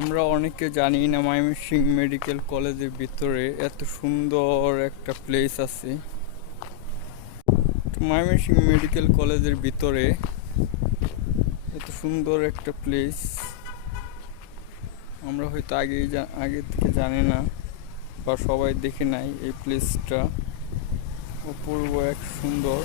আমরা অনেকে জানি না ময়মনসিংহ মেডিকেল কলেজের ভিতরে এত সুন্দর একটা প্লেস আছে। ময়মনসিংহ মেডিকেল কলেজের ভিতরে এত সুন্দর একটা প্লেস আমরা হয়তো আগে থেকে জানি না বা সবাই দেখে নাই। এই প্লেসটা অপূর্ব এক সুন্দর।